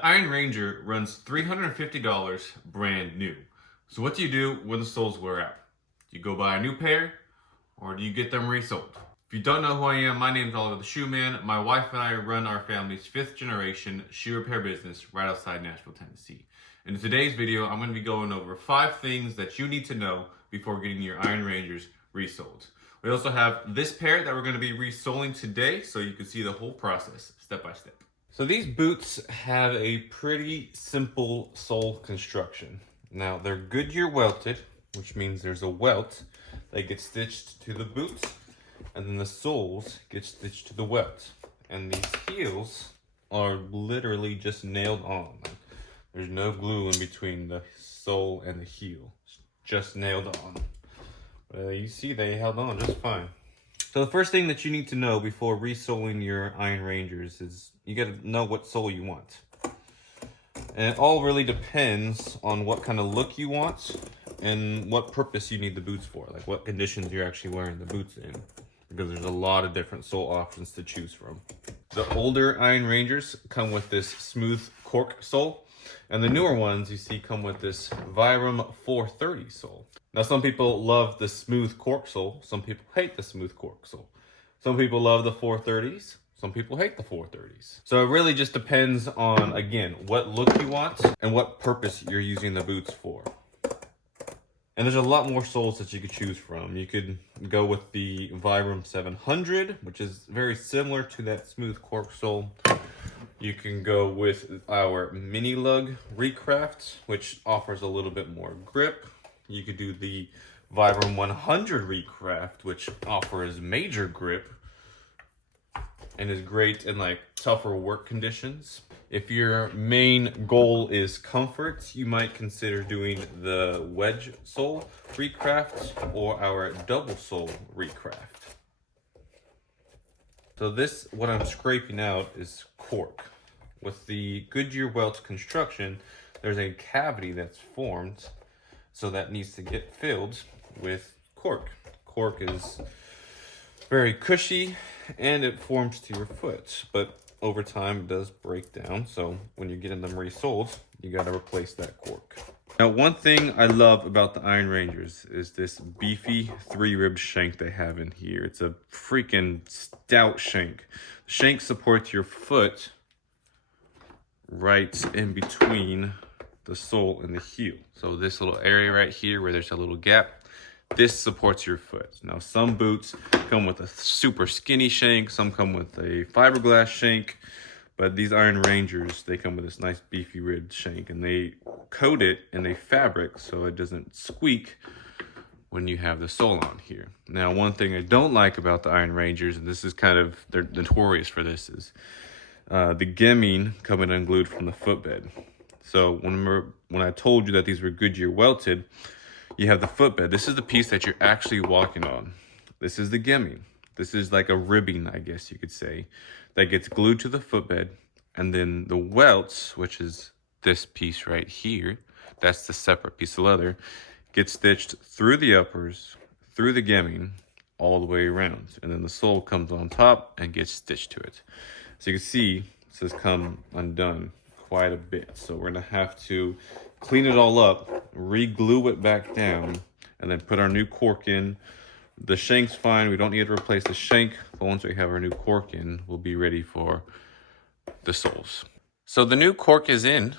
The Iron Ranger runs $350 brand new. So what do you do when the soles wear out? Do you go buy a new pair or do you get them resold? If you don't know who I am, my name is Oliver the Shoe Man. My wife and I run our family's 5th generation shoe repair business right outside Nashville, Tennessee. In today's video, I'm going to be going over 5 things that you need to know before getting your Iron Rangers resold. We also have this pair that we're going to be resoling today so you can see the whole process step by step. So these boots have a pretty simple sole construction. Now they're Goodyear welted, which means there's a welt that gets stitched to the boots, and then the soles get stitched to the welt. And these heels are literally just nailed on. There's no glue in between the sole and the heel. It's just nailed on. You see they held on just fine. So the first thing that you need to know before resoling your Iron Rangers is you got to know what sole you want. And it all really depends on what kind of look you want and what purpose you need the boots for, like what conditions you're actually wearing the boots in, because there's a lot of different sole options to choose from. The older Iron Rangers come with this smooth cork sole, and the newer ones you see come with this Vyram 430 sole. Now some people love the smooth cork sole, some people hate the smooth cork sole. Some people love the 430s, some people hate the 430s. So it really just depends on, again, what look you want and what purpose you're using the boots for. And there's a lot more soles that you could choose from. You could go with the Vyram 700, which is very similar to that smooth cork sole. You can go with our mini lug recraft, which offers a little bit more grip. You could do the Vyram 100 recraft, which offers major grip and is great in like tougher work conditions. If your main goal is comfort, you might consider doing the wedge sole recraft or our double sole recraft. So this, what I'm scraping out, is cork. With the Goodyear welt construction, there's a cavity that's formed, so that needs to get filled with cork. Cork is very cushy and it forms to your foot, but over time it does break down. So when you're getting them resoled, you got to replace that cork. Now, one thing I love about the Iron Rangers is this beefy 3-ribbed shank they have in here. It's a freaking stout shank. The shank supports your foot right in between the sole and the heel. So this little area right here where there's a little gap, this supports your foot. Now some boots come with a super skinny shank, some come with a fiberglass shank, but these Iron Rangers, they come with this nice beefy ribbed shank, and they coat it in a fabric so it doesn't squeak when you have the sole on here. Now one thing I don't like about the Iron Rangers, and this is kind of, they're notorious for this, is the gemming coming unglued from the footbed. So when I told you that these were Goodyear welted, you have the footbed. This is the piece that you're actually walking on. This is the gemming. This is like a ribbing, I guess you could say, that gets glued to the footbed. And then the welts, which is this piece right here, that's the separate piece of leather, gets stitched through the uppers, through the gemming, all the way around. And then the sole comes on top and gets stitched to it. So you can see it says come undone quite a bit. So we're gonna have to clean it all up, re-glue it back down, and then put our new cork in. The shank's fine, we don't need to replace the shank, but once we have our new cork in, we'll be ready for the soles. So the new cork is in,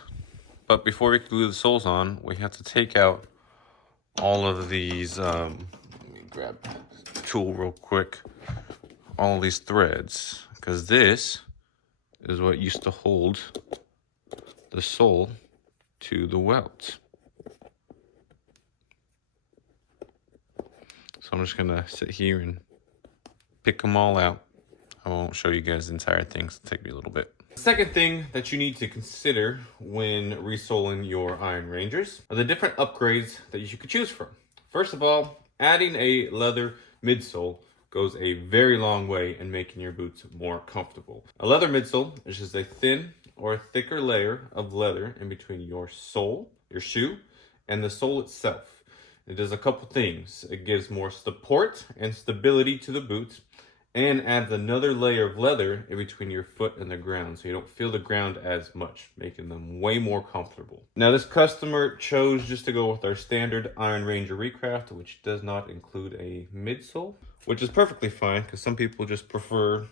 but before we glue the soles on, we have to take out all of these, let me grab the tool real quick, all these threads, because this is what used to hold the sole to the welt. So I'm just gonna sit here and pick them all out. I won't show you guys the entire thing, so it'll take me a little bit. The second thing that you need to consider when resoling your Iron Rangers are the different upgrades that you could choose from. First of all, adding a leather midsole goes a very long way in making your boots more comfortable. A leather midsole is just a thin or a thicker layer of leather in between your sole, your shoe, and the sole itself. It does a couple things. It gives more support and stability to the boot, and adds another layer of leather in between your foot and the ground so you don't feel the ground as much, making them way more comfortable. Now this customer chose just to go with our standard Iron Ranger Recraft, which does not include a midsole, which is perfectly fine because some people just prefer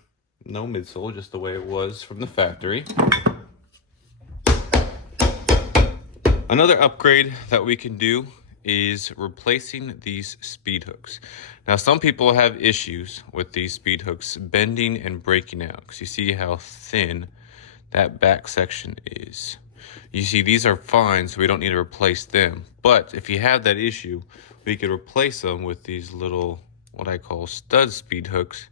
no midsole, just the way it was from the factory. Another upgrade that we can do is replacing these speed hooks. Now some people have issues with these speed hooks bending and breaking out because you see how thin that back section is. You see these are fine, so we don't need to replace them. But if you have that issue, we could replace them with these little, what I call stud speed hooks.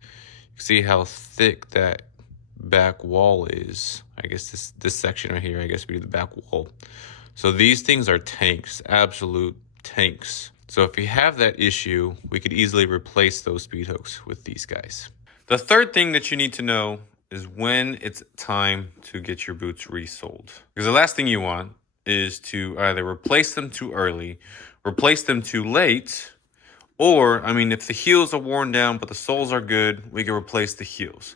You see how thick that back wall is. I guess this section right here, I guess would be the back wall. So these things are tanks, absolute tanks. So if you have that issue, we could easily replace those speed hooks with these guys. The third thing that you need to know is when it's time to get your boots resoled. Because the last thing you want is to either replace them too early, replace them too late, or, I mean, if the heels are worn down but the soles are good, we can replace the heels.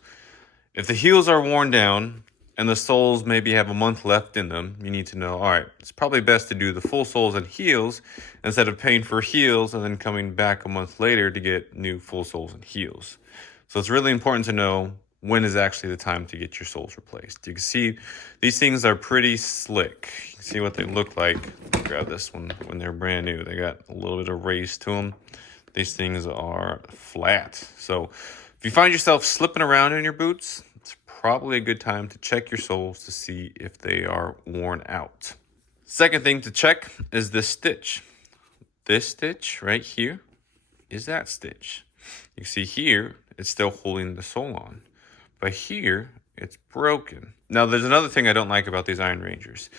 If the heels are worn down and the soles maybe have a month left in them, you need to know, all right, it's probably best to do the full soles and heels instead of paying for heels and then coming back a month later to get new full soles and heels. So it's really important to know when is actually the time to get your soles replaced. You can see these things are pretty slick. You can see what they look like. Grab this one when they're brand new. They got a little bit of raise to them. These things are flat. So if you find yourself slipping around in your boots, it's probably a good time to check your soles to see if they are worn out. Second thing to check is this stitch. This stitch right here is that stitch. You see here, it's still holding the sole on. But here, it's broken. Now, there's another thing I don't like about these Iron Rangers.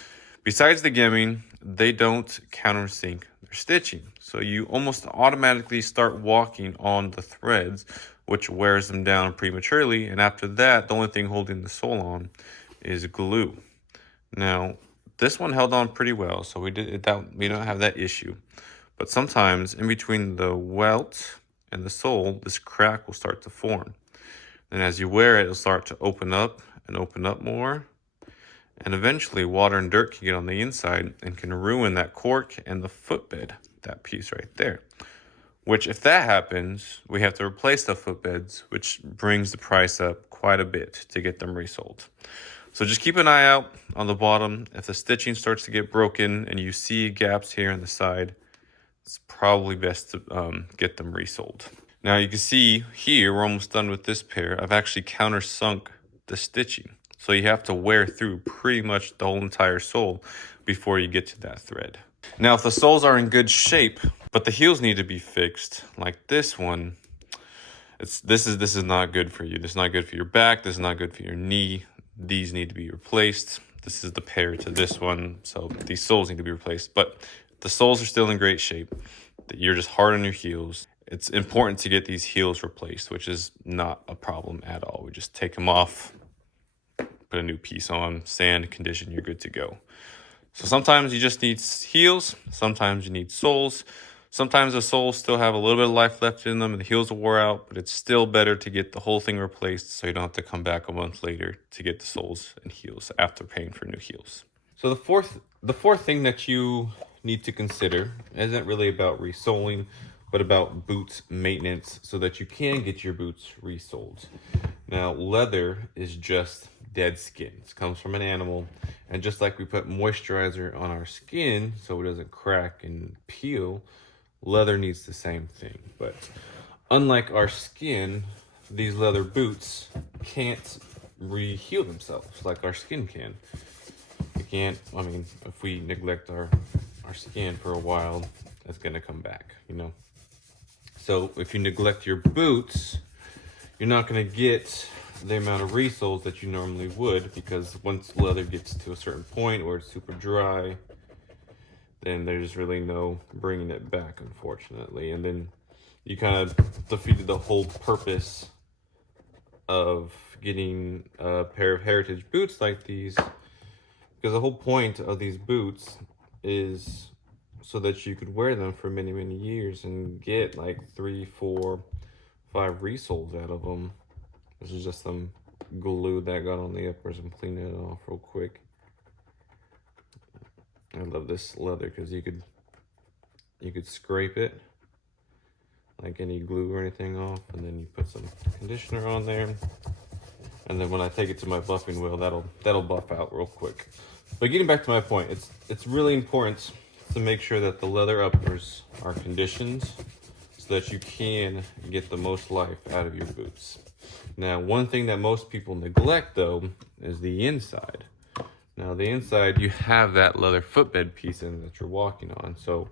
Besides the gemming, they don't countersink their stitching. So you almost automatically start walking on the threads, which wears them down prematurely. And after that, the only thing holding the sole on is glue. Now, this one held on pretty well, so we don't have that issue. But sometimes in between the welt and the sole, this crack will start to form. And as you wear it, it'll start to open up and open up more. And eventually water and dirt can get on the inside and can ruin that cork and the footbed, that piece right there. Which if that happens, we have to replace the footbeds, which brings the price up quite a bit to get them resold. So just keep an eye out on the bottom. If the stitching starts to get broken and you see gaps here on the side, it's probably best to get them resold. Now you can see here, we're almost done with this pair. I've actually countersunk the stitching. So you have to wear through pretty much the whole entire sole before you get to that thread. Now if the soles are in good shape, but the heels need to be fixed, like this one, this is not good for you. This is not good for your back. This is not good for your knee. These need to be replaced. This is the pair to this one. So these soles need to be replaced. But the soles are still in great shape. You're just hard on your heels. It's important to get these heels replaced, which is not a problem at all. We just take them off, put a new piece on, sand, condition, you're good to go. So sometimes you just need heels, sometimes you need soles. Sometimes the soles still have a little bit of life left in them and the heels will wear out, but it's still better to get the whole thing replaced so you don't have to come back a month later to get the soles and heels after paying for new heels. So the fourth thing that you need to consider isn't really about resoling, but about boots maintenance so that you can get your boots resoled. Now, leather is just dead skin. It comes from an animal, and just like we put moisturizer on our skin so it doesn't crack and peel, leather needs the same thing. But unlike our skin, these leather boots can't re-heal themselves like our skin can. We can't, I mean, if we neglect our skin for a while, it's gonna come back, you know? So if you neglect your boots, you're not gonna get the amount of resoles that you normally would, because once leather gets to a certain point where it's super dry, then there's really no bringing it back, unfortunately. And then you kind of defeated the whole purpose of getting a pair of heritage boots like these, because the whole point of these boots is so that you could wear them for many, many years and get like 3, 4, 5 resoles out of them This is just some glue that got on the uppers. I'm cleaning it off real quick. I love this leather because you could scrape it like any glue or anything off, and then you put some conditioner on there, and then when I take it to my buffing wheel, that'll buff out real quick. But getting back to my point, it's really important to make sure that the leather uppers are conditioned so that you can get the most life out of your boots. Now, one thing that most people neglect though is the inside. Now the inside, you have that leather footbed piece in that you're walking on. So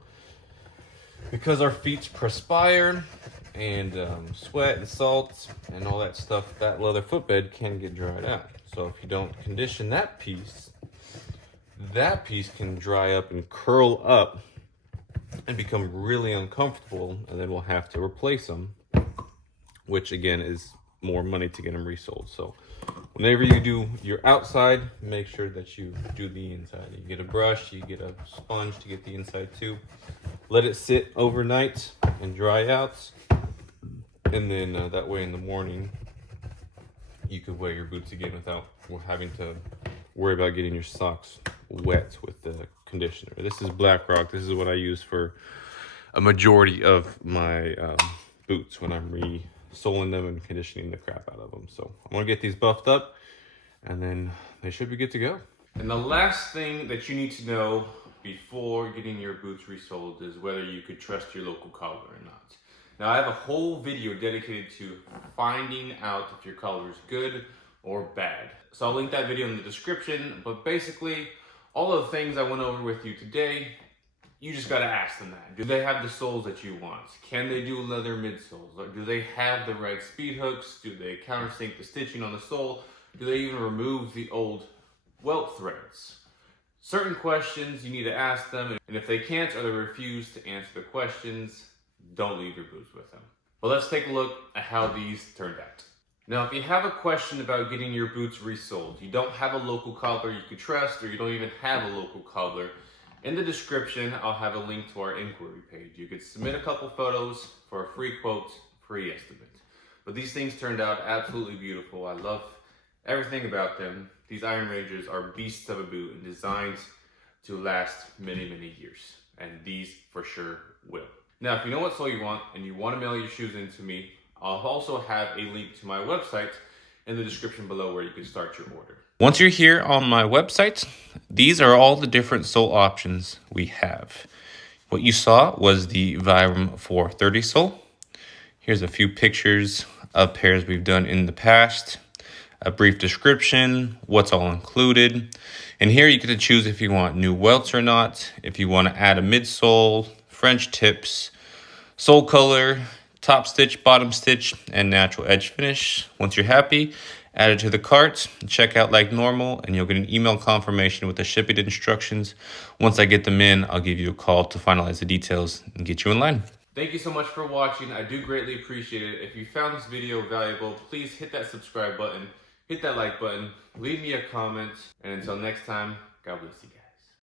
because our feet perspire and sweat and salt and all that stuff, that leather footbed can get dried out. So if you don't condition that piece can dry up and curl up and become really uncomfortable, and then we'll have to replace them, which again is more money to get them resold. So whenever you do your outside, make sure that you do the inside. You get a brush, you get a sponge to get the inside too. Let it sit overnight and dry out, and then that way in the morning you could wear your boots again without having to worry about getting your socks wet with the conditioner. This is Black Rock. This is what I use for a majority of my boots when I'm resoling them and conditioning the crap out of them. So I'm gonna get these buffed up, and then they should be good to go. And the last thing that you need to know before getting your boots resoled is whether you could trust your local cobbler or not. Now I have a whole video dedicated to finding out if your cobbler is good or bad. So I'll link that video in the description, but basically all of the things I went over with you today, you just gotta ask them that. Do they have the soles that you want? Can they do leather midsoles? Or do they have the right speed hooks? Do they countersink the stitching on the sole? Do they even remove the old welt threads? Certain questions you need to ask them, and if they can't or they refuse to answer the questions, don't leave your boots with them. But let's take a look at how these turned out. Now, if you have a question about getting your boots resoled, you don't have a local cobbler you could trust, or you don't even have a local cobbler, in the description, I'll have a link to our inquiry page. You could submit a couple photos for a free quote, free estimate. But these things turned out absolutely beautiful. I love everything about them. These Iron Rangers are beasts of a boot and designed to last many, many years. And these for sure will. Now, if you know what sole you want and you want to mail your shoes in to me, I'll also have a link to my website in the description below where you can start your order. Once you're here on my website, these are all the different sole options we have. What you saw was the Vibram 430 sole. Here's a few pictures of pairs we've done in the past, a brief description, what's all included. And here you get to choose if you want new welts or not, if you want to add a midsole, French tips, sole color, top stitch, bottom stitch, and natural edge finish. Once you're happy, add it to the cart, check out like normal, and you'll get an email confirmation with the shipping instructions. Once I get them in, I'll give you a call to finalize the details and get you in line. Thank you so much for watching. I do greatly appreciate it. If you found this video valuable, please hit that subscribe button, hit that like button, leave me a comment, and until next time, God bless you guys.